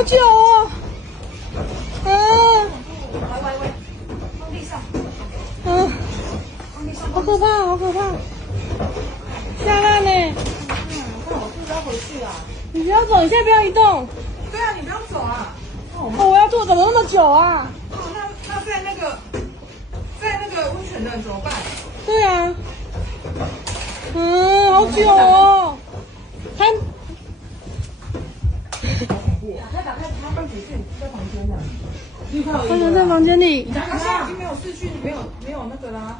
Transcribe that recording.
好久哦。喂，放地上。好可怕，好可怕。下烂呢。那我是不是要回去啊？你不要走，你现在不要移动。对啊，你不要走啊。哦，我要坐，怎么那么久啊？那在那个温泉的人怎么办？对啊。好久哦。打开，他放回去，在房间呢。他人在房间里。他现在已经没有视讯，没有那个啦。